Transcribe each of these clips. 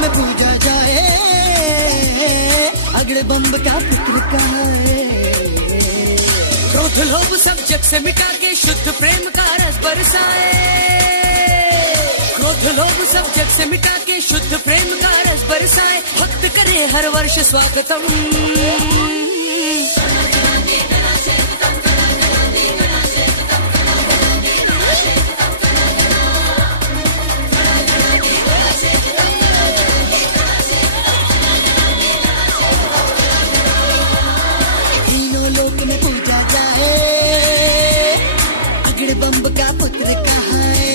में पूजा जाए, अगड़े बम्ब का पुत्र कहाँ है। क्रोध लोभ सब जग से मिटा के शुद्ध प्रेम का रस बरसाए, क्रोध लोभ सब जग से मिटा के शुद्ध प्रेम का रस बरसाए, भक्त करे हर वर्ष स्वागतम। तीनों लोक में पूजा जाए, अगड़े बम्ब का पुत्र कहाँ है।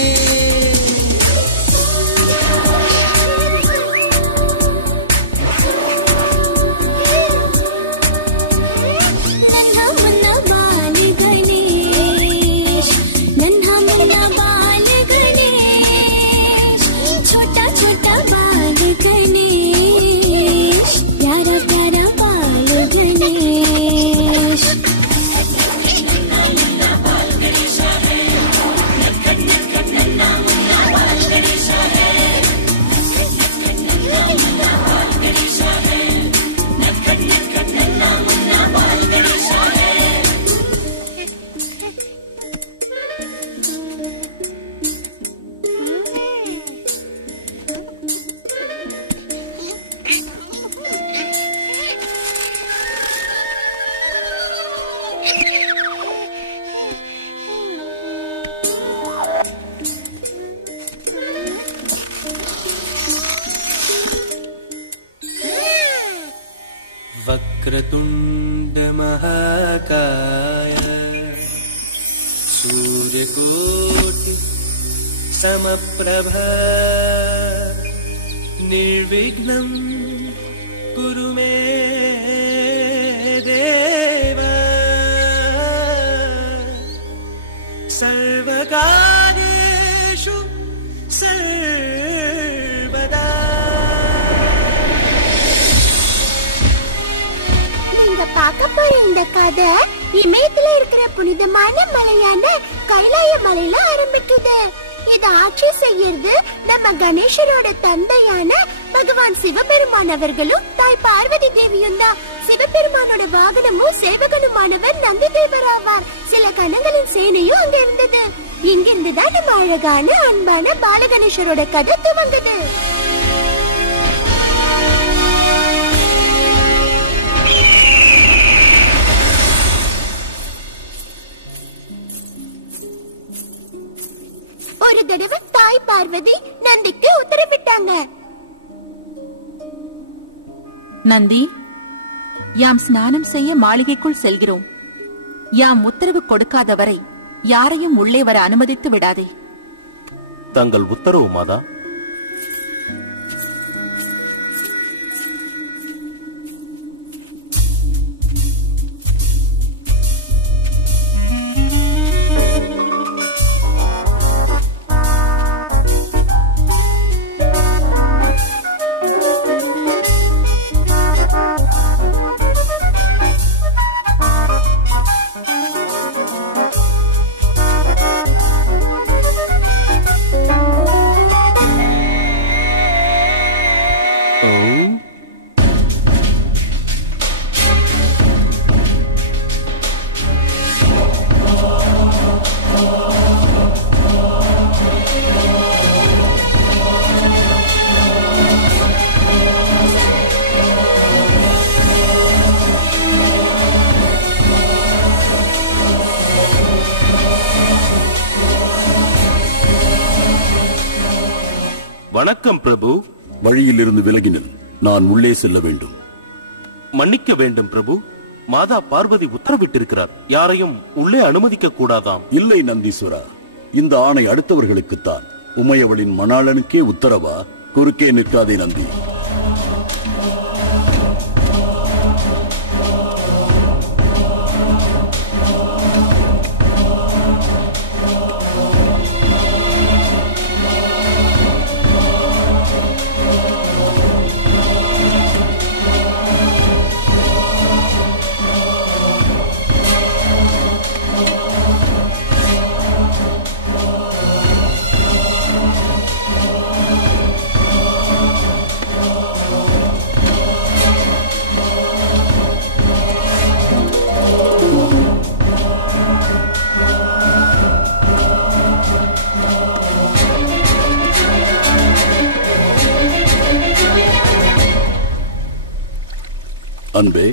वक्रतुंड महाकाय सूर्यकोटि समप्रभ निर्विघ्नं कुरु मे देव सर्वकार्येषु सर्वदा। பார்க்க போற இந்த கதை இமயத்துல இருக்கிற புனிதமான மலையான கைலாய மலையில ஆரம்பிக்குது. இத ஆட்சி செய்யறது நம்ம கணேசரோட தந்தையான பகவான் சிவபெருமான் அவர்களும் தாய் பார்வதி தேவியும் தான். சிவபெருமானோட வாகனமும் சேவகனுமானவர் நந்தி தேவர் ஆவார். சில கணங்களின் சேனையும் அங்க இருந்தது. இங்கிருந்துதான் நம்ம அழகான அன்பான பாலகணேசரோட கதை துவங்குது. ஒரு தடவை தாய் பார்வதி நந்திக்கு உத்தரவிட்டாங்க. நந்தி, யாம் ஸ்நானம் செய்ய மாளிகைக்குள் செல்கிறோம். யாம் உத்தரவு கொடுக்காத வரை யாரையும் உள்ளே வர அனுமதித்து விடாதே. தங்கள் உத்தரவு மாதா. வணக்கம் பிரபு. வழியில் இருந்து விலகினல். நான் உள்ளே செல்ல வேண்டும். மன்னிக்க வேண்டும் பிரபு. மாதா பார்வதி உத்தரவிட்டிருக்கிறார். யாரையும் உள்ளே அனுமதிக்க கூடாதாம். இல்லை நந்தீஸ்வரா, இந்த ஆணை அடுத்தவர்களுக்குத்தான். உமையவளின் மணாளனுக்கே உத்தரவா? குறுக்கே நிற்காதே நந்தி. அன்பே,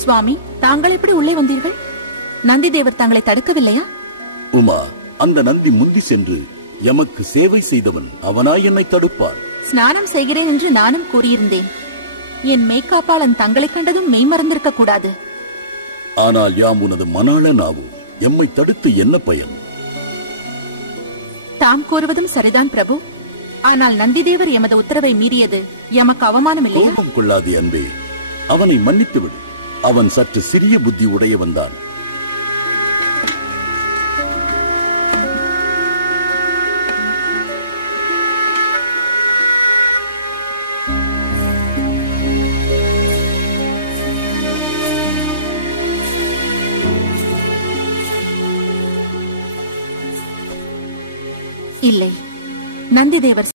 சுவாமி, தாங்கள் எப்படி உள்ளே வந்தீர்கள்? நந்தி தேவர் தங்களை தடுக்கவில்லையா? உமா, அந்த நந்தி முந்தி சென்று எமக்கு சேவை செய்தவன் அவனாய் என்னை தடுப்பான். ஸ்நானம் செய்கிறேன் என்று நானும் கூறியிருந்தேன். என் மெய்காப்பாளன் தங்களை கண்டதும் மெய்மறந்திருக்க கூடாது. ஆனால் யாம் உனது மணாளன் ஆவோம். எம்மை தடுத்து என்ன பயன்? தாம் கூறுவதும் சரிதான் பிரபு. ஆனால் நந்திதேவர் எமது உத்தரவை மீறியது எமக்கு அவமானம் இல்லையா? கோபம் கொள்ளாதே அன்பே, அவனை மன்னித்துவிடு. அவன் சற்று சிறிய புத்தி உடையவன்தான். இல்லை, நந்திதேவர்